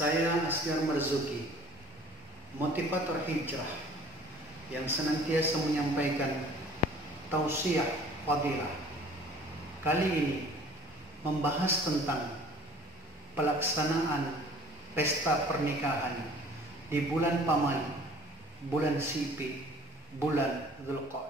Saya Asgar Marzuki, motivator hijrah yang senantiasa menyampaikan tausiah fadilah. Kali ini membahas tentang pelaksanaan pesta pernikahan di bulan Pamali, bulan Sipi, bulan Dzulqa'dah.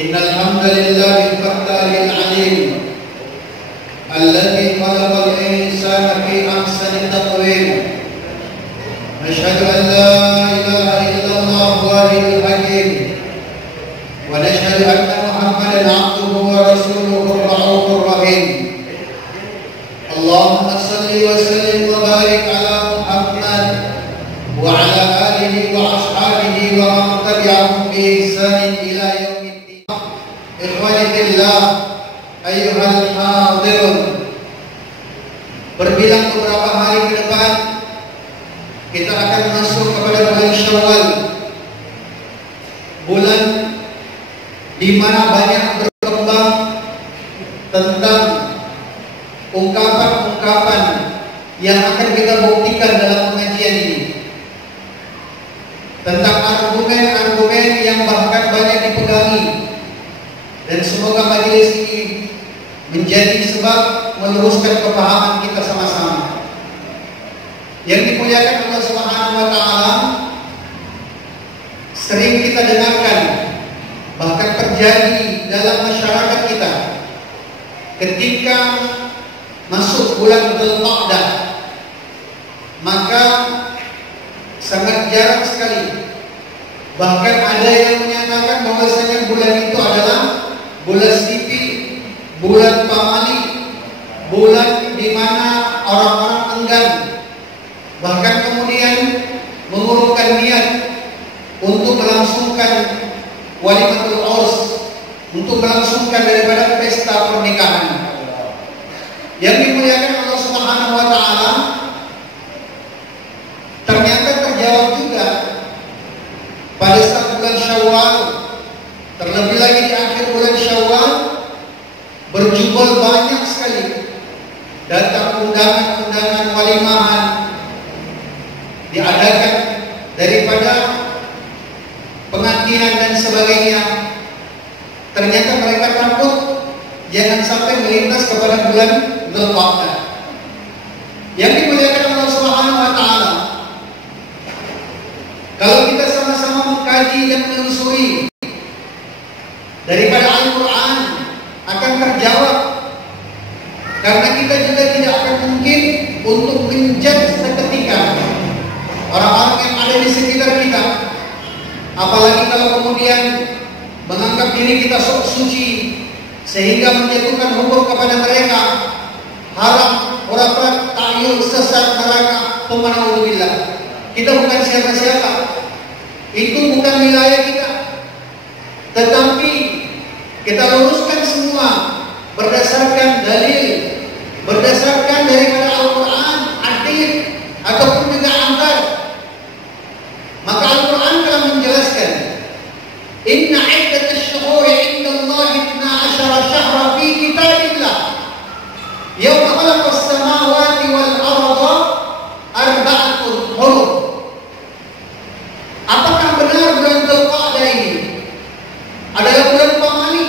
Innal hamdalillah al-fattalil alim alladhi khalaqal insana fi ahsani taqwim. Nashhadu an la ilaha illallah wahidul hakim wa nashhadu anna Muhammadan abduhu wa rasuluhu ar-ra'ufur rahim. Allahumma salli wa sallim wa barik ala Muhammad wa ala alihi wa ashabihi wa man tabi'ahum bi ihsanin ila yaumiddin. Ikhwani fillah, ayyuhal hadirun, berbilang beberapa hari ke depan kita akan masuk kepada bulan Syawal, bulan di mana banyak berkembang tentang ungkapan-ungkapan yang akan kita buktikan dalam pengajian ini, tentang argumen-argumen yang bahkan banyak dipegangi, dan semoga majelis ini menjadi sebab meluruskan pemahaman kita sama-sama. Yang dimuliakan Allah Subhanahu wa taala, sering kita dengarkan, bahkan terjadi dalam masyarakat kita, ketika masuk bulan Dzulqa'dah, maka sangat jarang sekali, bahkan ada yang menyatakan bahwasanya bulan itu adalah bulan Sipi, bulan Pamali, bulan di mana orang-orang enggan, bahkan kemudian mengurungkan niat untuk melangsungkan walimatul urs, untuk melangsungkan daripada pesta pernikahan. Yang dimuliakan Allah Subhanahu wa taala, ternyata terjawab juga pada saat bulan Syawal, terlebih lagi di akhir bulan Syawal, berjubel banyak sekali datang undangan-undangan walimahan diadakan daripada pengantinan dan sebagainya. Ternyata mereka takut jangan sampai melintas kepada bulan Dzulqa'dah. Yang dimuliakan Allah Subhanahu wa taala, kalau kita sama-sama mengkaji dan menelusuri daripada Al-Quran, akan terjawab. Karena kita juga tidak akan mungkin untuk menjudge seketika orang-orang yang ada di sekitar kita, apalagi kalau kemudian menganggap diri kita sok suci sehingga menjatuhkan hukum kepada mereka haram, hurafat, ta'yul, sesat, neraka, pemanaubillah. Kita bukan siapa-siapa, itu bukan wilayah kita, tetapi kita luruskan semua berdasarkan dalil, berdasarkan daripada Al-Quran, hadis, ataupun juga antar. Maka Al-Quran telah menjelaskan, Inna iddatash syuhuri indallahi 12 syahra fi kitabillah yawma khalaqas samawati wal arda arba'atul hurum. Apakah benar bulan Dzulqa'dah ini adalah bulan Pamali,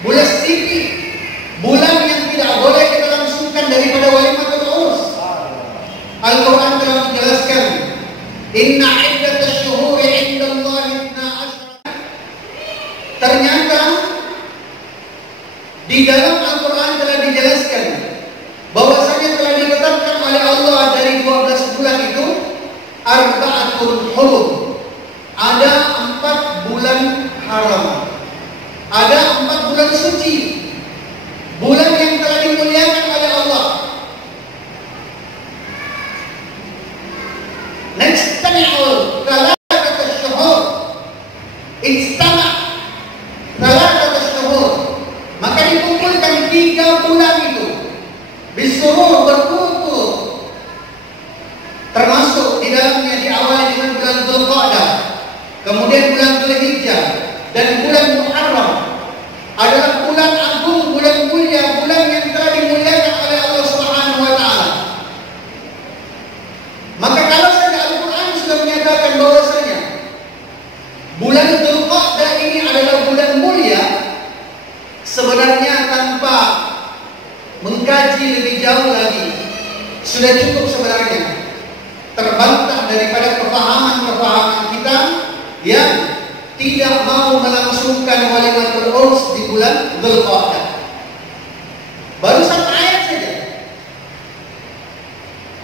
bulan Sipi, bulan yang tidak boleh kita langsungkan daripada walimatul urs? Al-Quran telah menjelaskan, Inna iddatash syuhuri indallahi 12. Ternyata di dalam Al-Quran telah dijelaskan bahwasanya telah ditetapkan oleh Allah dari 12 bulan itu arba'atul hurum. Ada 4 bulan haram, ada 4 bulan suci, bulan yang telah dimuliakan oleh Allah, syuhur berkumpul, termasuk di dalamnya diawali dengan bulan Dzulqa'dah, kemudian bulan Dzulhijjah, dan bulan Muharram adalah bulan agung, bulan mulia, bulan yang telah dimuliakan oleh Allah Subhanahu wa taala. Maka kalau saja Al-Quran sudah menyatakan bahwasanya bulan Dzulqa'dah ini adalah bulan mulia, sebenarnya tanpa mengkaji lebih jauh lagi sudah cukup sebenarnya terbantah daripada kefahaman-kefahaman kita yang tidak mau melangsungkan walimatul urs di bulan Dzulqa'dah. Baru satu ayat saja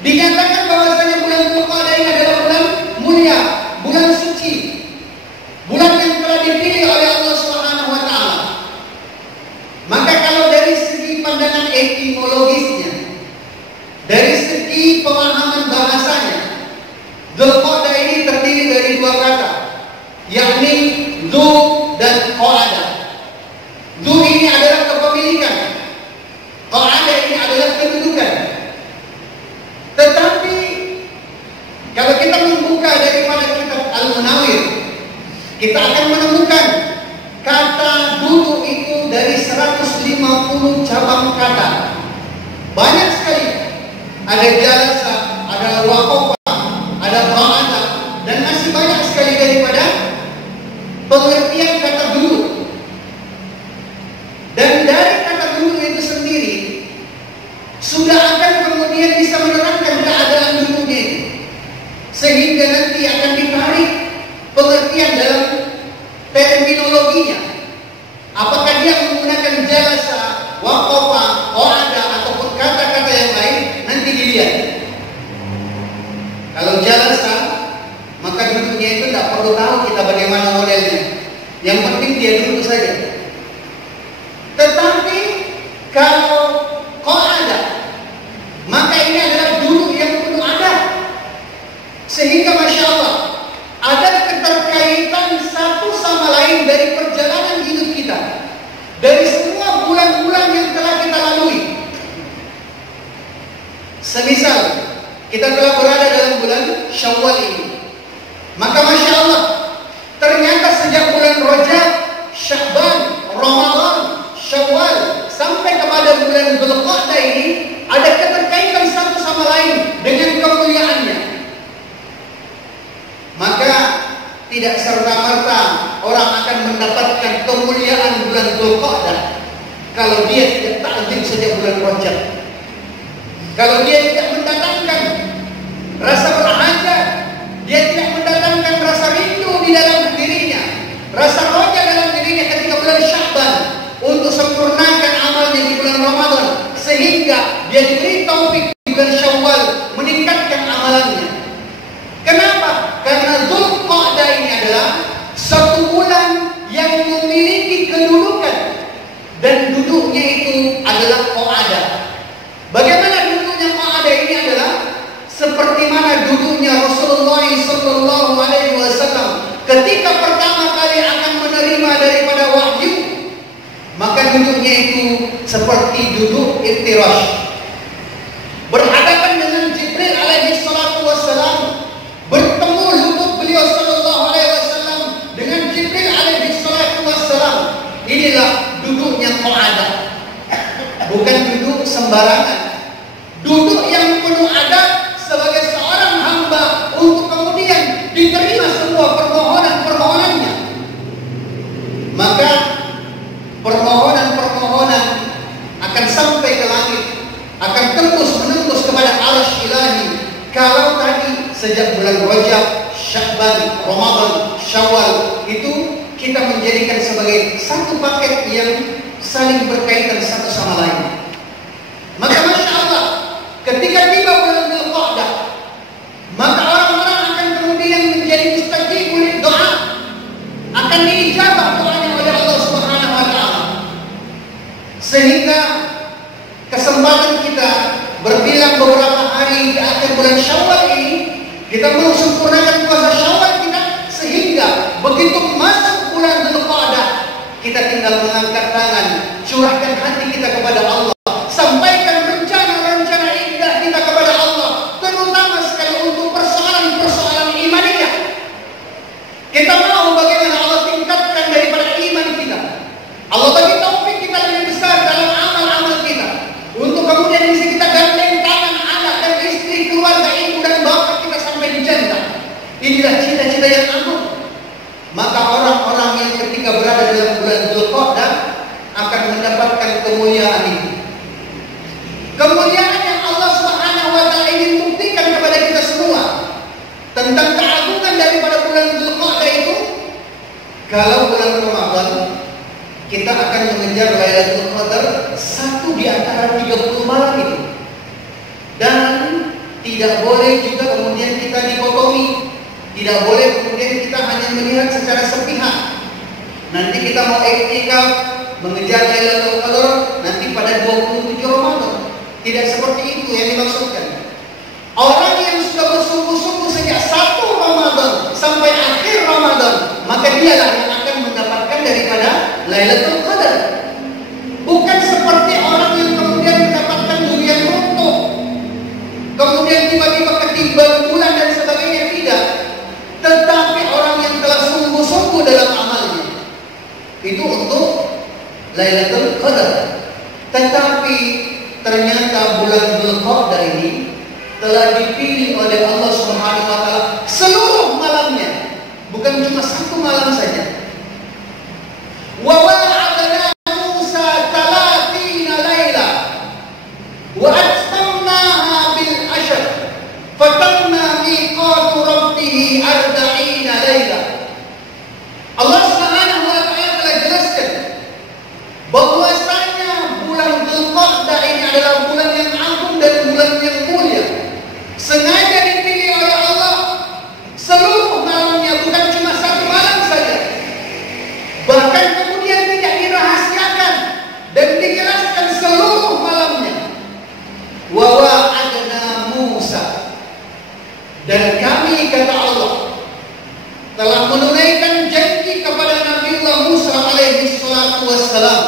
dinyatakan bahwasanya bulan Dzulqa'dah ini adalah bulan mulia, bulan suci, bulan yang telah dipilih oleh Allah Subhanahu wa taala. Maka kalau dari segi pandangan etimologisnya, dari segi pemahaman bahasanya, Dzulqa'dah ini terdiri dari dua kata, yakni Dzu dan Qa'adah. Dzu ini adalah kepemilikan, Qa'adah ini adalah kedudukan. Tetapi kalau kita membuka daripada kitab Al-Munawwir, kita akan menemukan kata duduk itu dari 150 cabang kata. Banyak sekali. Ada jalasa, ada waqafa, ada qa'ada, dan masih banyak sekali daripada pengertian kata duduk. Dan dari kata duduk itu sendiri sudah akan kemudian bisa menerangkan keadaan duduknya itu, sehingga nanti akan ditarik pengertian dalam terminologinya. Apakah dia menggunakan jalasa, waqafa, qa'ada, ataupun kata-kata yang lain, nanti dilihat. Kalau jalasa, maka duduknya itu tidak perlu tahu kita bagaimana modelnya. Yang penting dia duduk saja. Tetapi kalau qa'ada, maka ini adalah duduk yang penuh adat. Sehingga Masya Allah, ada keterkaitan satu sama lain dari perjalanan hidup kita, dari semua bulan-bulan yang telah kita lalui. Semisal kita telah berada dalam bulan Syawal ini, maka Masya Allah, ternyata sejak bulan Rajab, Sya'ban, Ramadan, Syawal sampai kepada bulan Dzulqa'dah ini ada keterkaitan satu sama lain dengan kemuliaannya. Maka tidak serta-merta orang akan mendapatkan kemuliaan bulan Dzulqa'dah kalau dia tidak takjub sejak bulan Rajab. Kalau dia tidak mendatangkan rasa berhajat, dia tidak mendatangkan rasa rindu di dalam dirinya, rasa roja dalam dirinya ketika bulan Sya'ban untuk sempurnakan amalnya di bulan Ramadan, sehingga dia diberi taufik di bulan Syawal meningkatkan amalannya. Kenapa? Karena Dzulqa'dah ini adalah satu bulan yang memiliki kedudukan, dan duduknya itu adalah qa'adah. Bagaimana duduknya qa'adah ini adalah seperti mana duduknya Rasulullah SAW ketika pertama kali akan menerima daripada wahyu. Maka duduknya itu seperti duduk iftirash, berhadapan dengan Jibril alaihi salatu wassalam, bertemu lutut beliau sallallahu alaihi wasallam dengan Jibril alaihi salatu wassalam. Inilah duduknya qa'adah. Bukan duduk sembarangan, duduk yang penuh adab sebagai seorang hamba untuk kemudian diterima semua permohonan-permohonannya. Maka permohonan-permohonan akan sampai ke langit, akan tembus menembus kepada arsy ilahi. Kalau tadi sejak bulan Rajab, Sya'ban, Ramadan, Syawal itu kita menjadikan sebagai satu paket yang saling berkaitan satu sama lain. Maka Masya Allah, ketika tiba bulan Dzulqa'dah, maka orang-orang akan kemudian menjadi mustajibul doa, akan diijabah doanya oleh Allah Subhanahu wa taala. Sehingga kesempatan kita berbilang beberapa hari di akhir bulan Syawal ini, kita mau sempurnakan puasa Syawal kita, sehingga begitu masuk bulan Dzulqa'dah, kita tinggal mengangkat tangan, curahkan hati kita kepada Allah, sampaikan rencana-rencana kalau bulan Ramadan kita akan mengejar Lailatul Qadar satu di antara 30 malam itu. Dan tidak boleh juga kemudian kita dikotomi. Tidak boleh kemudian kita hanya melihat secara sepihak. Nanti kita mau iktikaf mengejar Lailatul Qadar nanti pada 27 Ramadan. Tidak seperti itu yang dimaksudkan. Orang yang sudah bersungguh-sungguh sejak 1 Ramadan sampai akhir Ramadan, maka dialah yang akan mendapatkan daripada Lailatul Qadar. Bukan seperti orang yang kemudian mendapatkan durian runtuh, kemudian tiba-tiba ketimbang bulan dan sebagainya, tidak. Tetapi orang yang telah sungguh-sungguh dalam amalnya, itu untuk Lailatul Qadar. Tetapi ternyata bulan Dzulqa'dah ini telah dipilih oleh Allah Subhanahu wa taala seluruh malamnya, bukan cuma satu malam saja. Wa wa'adna Musa 30 laila wa atmamnaha bil ashr fatamma miqatu rabbih 40 laila. Allah Subhanahu wa taala telah jelaskan bahwasanya bulan Dzulqa'dah ini adalah bulan yang agung dan bulan yang mulia. Sengaja dipilih oleh Allah seluruh malamnya, bukan cuma satu malam saja. Bahkan kemudian tidak dirahasiakan dan dijelaskan seluruh malamnya. Wa wa'adna Musa, dan kami, kata Allah, telah menunaikan janji kepada Nabi Allah Musa alaihi salatu wassalam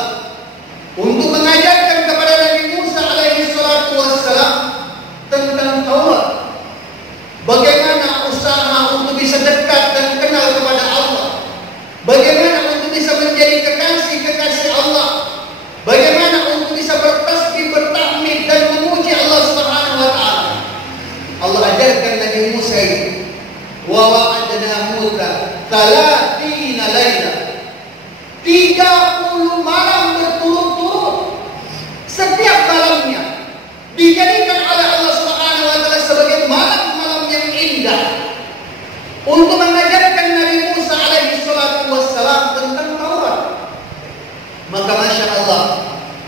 untuk mengajarkan kepada Nabi Musa alaihi salatu wassalam tentang Taurat. Bagaimana usaha untuk bisa dekat dan kenal kepada Allah. Bagaimana untuk bisa menjadi kekasih-kekasih Allah. Bagaimana untuk bisa bertasbih, bertahmid dan memuji Allah Subhanahu wa taala. Allah ajarkan Nabi Musa itu. Wa wa'adna Musa 30 laila. 30 malam berturut-turut. Setiap malamnya dijadikan oleh Allah Subhanahu wa taala sebagai malam-malam yang indah untuk mengajarkan Nabi Musa alaihi salatu wassalam tentang Taurat. Maka Masya Allah,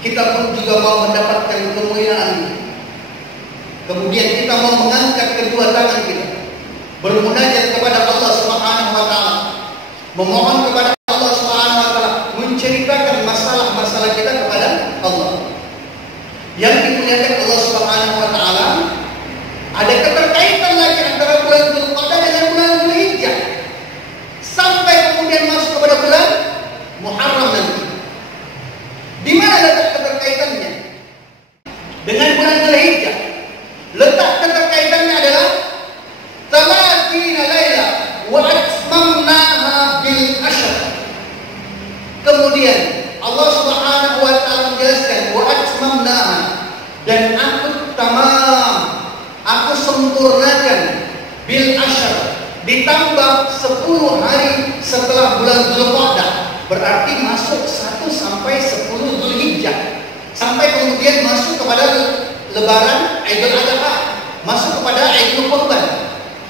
kita pun juga mau mendapatkan kemuliaan. Kemudian kita mau mengangkat kedua tangan kita, bermunajat kepada Allah Subhanahu wa taala, memohon kepada Allah Subhanahu wa taala, menceritakan masalah-masalah kita kepada Allah. Yang dimuliakan Allah Subhanahu wa taala, ada keterkaitan lagi antara bulan Dzulqa'dah dengan bulan Dzulhijjah sampai kemudian masuk kepada bulan Muharram nanti. Di mana letak keterkaitannya dengan bulan Dzulhijjah? Letak keterkaitannya adalah 30 laila wa atmamnaha bil ashr. Kemudian Allah Subhanahu wa taala menjelaskan wa atmamnaha, dan aku aku sempurnakan bil ashr, ditambah 10 hari setelah bulan Dzulqa'dah. Berarti masuk 1 sampai 10 Dzulhijjah, sampai kemudian masuk kepada lebaran Idul Adha, masuk kepada Idul Qurban,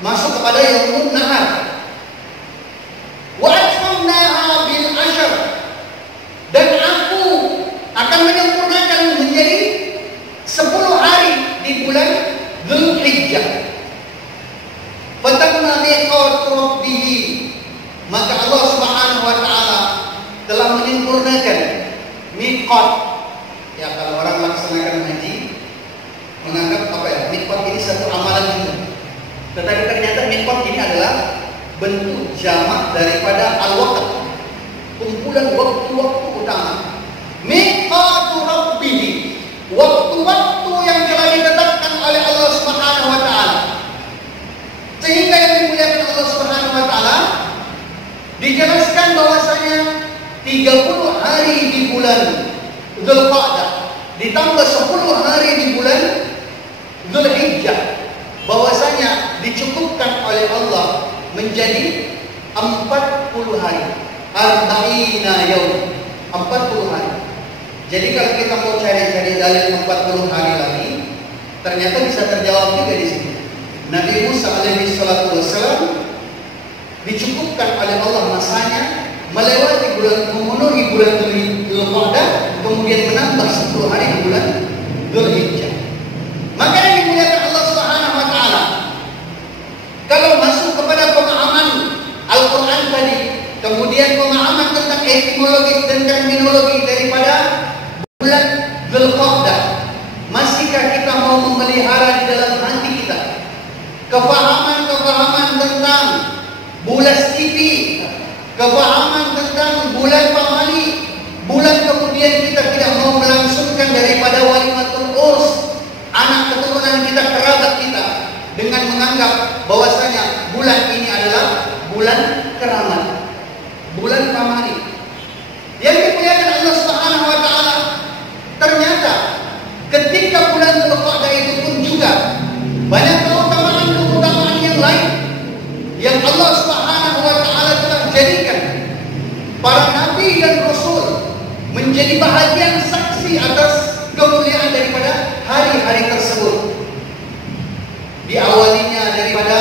masuk kepada Yaumun Nahar. Wa atmamnaha bil ashr, dan aku akan menyempurnakan menjadi 10 hari di bulan Dzulhijjah. Fatamma miqatu rabbih, maka Allah Subhanahu wa taala telah menyempurnakan miqat. Ya, kalau orang melaksanakan haji menganggap apa ya, miqat ini satu amalan juga. Tetapi ternyata miqat ini adalah bentuk jamak daripada al-waqt, kumpulan waktu-waktu utama. Miqatu rabbih, waktu-waktu yang telah ditetapkan oleh Allah Subhanahu wa taala. Sehingga yang dimuliakan Allah Subhanahu wa taala dijelaskan bahwasanya 30 hari di bulan Dzulqa'dah ditambah 10 hari di bulan Dzulhijjah, bahwasanya dicukupkan oleh Allah menjadi 40 hari. Arba'ina yaum, 40 hari. Jadi kalau kita mau cari-cari dalil 40 hari lagi, ternyata bisa terjawab juga di sini. Nabi Musa alaihi salatu wassalam dicukupkan oleh Allah masanya melewati bulan, memenuhi bulan Dzulqa'dah, kemudian menambah 10 hari di bulan Dzulhijjah. Maka yang dimuliakan Allah Subhanahu wa taala, kalau masuk kepada pemahaman Al-Qur'an tadi, kemudian pemahaman tentang etimologis dan terminologi daripada bulan Dzulqa'dah, masihkah kita mau memelihara di dalam hati kita kefahaman-kefahaman tentang bulan Sibi, kefahaman tentang bulan Pamali, bulan kemudian kita tidak mau melangsungkan daripada walimatul urs, anak keturunan kita, kerabat kita, dengan menganggap bahwasanya bulan ini adalah bulan keramat, bulan Pamali. Yang dimuliakan Allah Subhanahu wa taala, ternyata ketika bulan Dzulqa'dah itu pun juga banyak keutamaan yang lain yang Allah Subhanahu wa taala telah jadikan para nabi dan rasul menjadi bahagian saksi atas kemuliaan daripada hari-hari tersebut. Diawalinya daripada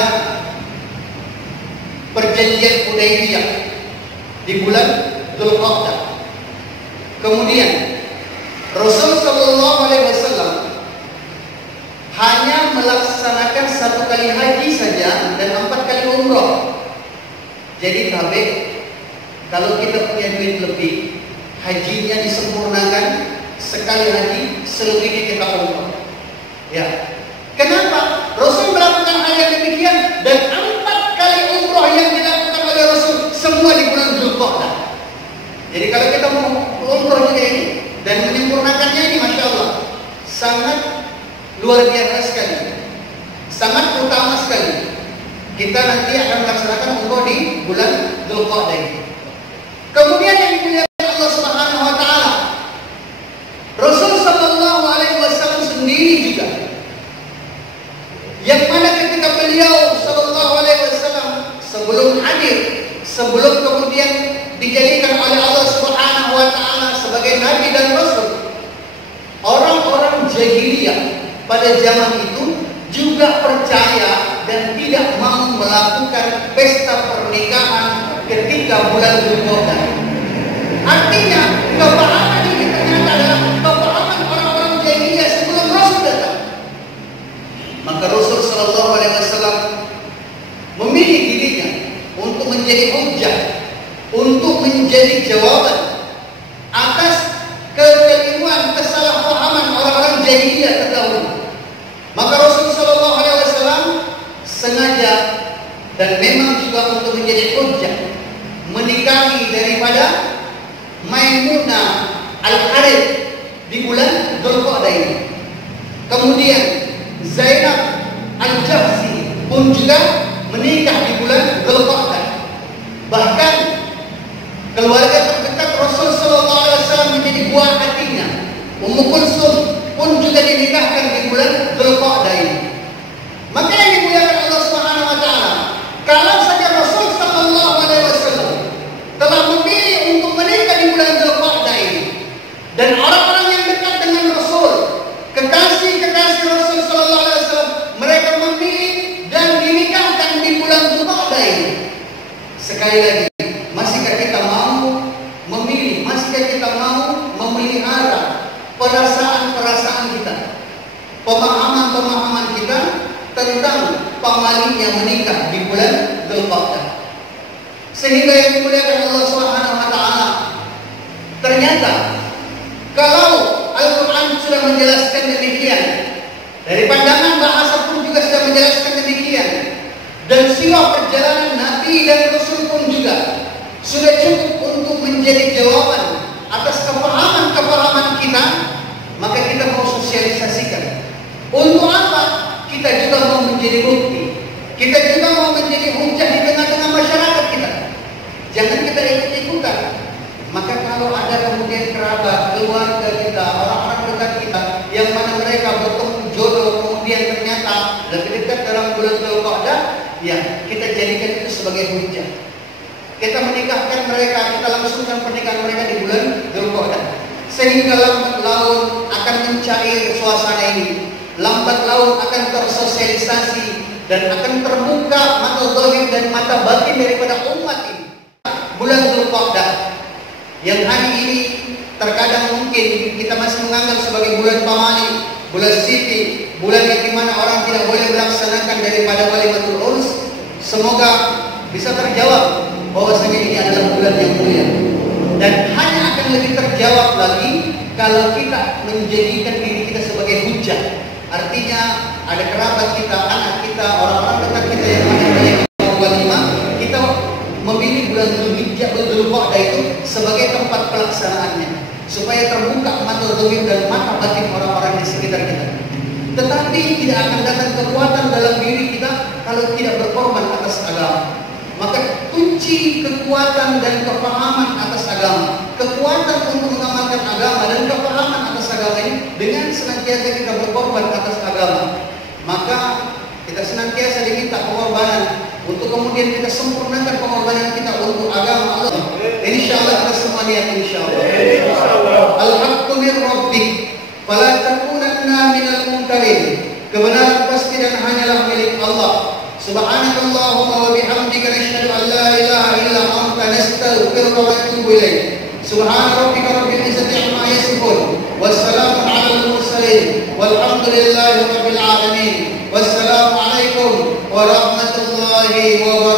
perjanjian Hudaybiyah di bulan Dzulqa'dah. Kemudian Rasul sallallahu alaihi wasallam hanya melaksanakan 1 kali haji saja dan 4 kali umrah. Jadi tabik, kalau kita punya duit lebih, hajinya disempurnakan, sekali haji, selebihnya kita umrah. Ya. Kenapa? Rasul melakukan hal yang demikian dan 4 kali umrah yang dilakukan oleh Rasul semua di bulan Dzulqa'dah. Jadi kalau kita mau umrah juga ini dan menyempurnakannya ini, masya Allah, sangat luar biasa sekali, sangat utama sekali. Kita nanti akan melaksanakan umrah di bulan Dzulqa'dah ini. Kemudian yang dimuliakan Allah Subhanahu wa taala, Rasul sallallahu alaihi wasallam sendiri juga, yang mana ketika beliau sallallahu alaihi wasallam sebelum hadir, sebelum kemudian dijadikan oleh Allah Subhanahu wa taala sebagai nabi dan rasul, orang-orang jahiliyah pada zaman itu juga percaya dan tidak mau melakukan pesta pernikahan ketika bulan Dzulqa'dah. Artinya kepahaman ini ternyata adalah kepahaman orang-orang jahiliyah sebelum Rasul datang. Maka Rasul sallallahu alaihi wasallam memilih dirinya untuk menjadi hujjah, untuk menjadi jawaban atas kekeliruan, kesalahpahaman orang-orang jahiliyah terdahulu. Maka Rasul sallallahu alaihi wasallam sengaja dan memang juga untuk menjadi hujjah menikahi daripada Maimunah Al-Harith di bulan Dzulqa'dah ini. Kemudian Zainab Al-Jahsi pun juga menikah di bulan Dzulqa'dah. Bahkan keluarga terdekat Rasul sallallahu alaihi wasallam menjadi buah hatinya, Ummu Kulsum pun juga dinikahkan di bulan Dzulqa'dah ini. Maka yang dimuliakan Allah Subhanahu wa taala, kalau saja Rasul sallallahu alaihi wasallam telah memilih untuk menikah di bulan Dzulqa'dah ini, dan orang-orang yang dekat dengan Rasul, kekasih-kekasih Rasul sallallahu alaihi wasallam, mereka memilih dan dinikahkan di bulan Dzulqa'dah ini. Sekali lagi, masihkah kita mau memilih, masihkah kita mau memelihara perasaan-perasaan kita, pemahaman-pemahaman kita tentang pamalinya menikah di bulan Dzulqa'dah, sehingga yang dimuliakan Allah Subhanahu wa taala, ternyata kalau Al-Qur'an sudah menjelaskan demikian, dari pandangan bahasa pun juga sudah menjelaskan demikian, dan sirah perjalanan Nabi dan Rasul pun juga sudah cukup untuk menjadi jawaban atas kepahaman-kepahaman kita, maka kita mau sosialisasikan. Untuk apa? Kita juga mau menjadi bukti, kita juga mau menjadi hujah di tengah-tengah masyarakat kita. Jangan kita ikut-ikutan. Maka kalau ada kemudian kerabat, keluarga kita, orang-orang dekat kita yang mana mereka bertemu jodoh, kemudian ternyata lebih dekat dalam bulan Dzulqa'dah, ya kita jadikan itu sebagai hujah. Kita menikahkan mereka, kita langsungkan pernikahan mereka di bulan Dzulqa'dah, sehingga lambat laun akan mencair suasana ini, lambat laun akan tersosialisasi dan akan terbuka mata zahir dan mata batin daripada umat ini. bulan Dzulqa'dah yang hari ini terkadang mungkin kita masih menganggap sebagai bulan pamali, bulan siti, bulan yang dimana orang tidak boleh melaksanakan daripada walimatul urs. Semoga bisa terjawab bahwasanya ini adalah bulan yang mulia, dan hanya akan lebih terjawab lagi kalau kita menjadikan diri kita sebagai hujjah. Artinya ada kerabat kita, anak kita, orang-orang dekat kita yang banyak walimah, kita memilih bulan Dzulhijjah, Dzulqa'dah itu sebagai tempat pelaksanaannya, supaya terbuka mata zahir dan mata batin orang-orang di sekitar kita. Tetapi tidak akan datang kekuatan dalam diri kita kalau tidak berkorban atas agama. Maka kunci kekuatan dan kepahaman atas agama, kekuatan untuk mengamalkan agama dan kepahaman atas agama ini dengan senantiasa kita berkorban atas agama. Maka kita senantiasa diminta pengorbanan untuk kemudian kita sempurnakan pengorbanan kita untuk agama Allah. Insyaallah kita semua niat insyaallah. Al-haqqu min rabbik fala takunanna minal mumtarin. Kebenaran pasti dan hanyalah milik Allah. Subhanakallahumma wa bihamdika nashhadu an la ilaha illa anta nastaghfiruka wa natubu ilaik. Subhana rabbika rabbil izzati amma yasifun. Wassalamu alal mursalin. Walhamdulillahi rabbil alamin. Wassalamu alaikum warahmatullahi wabarakatuh.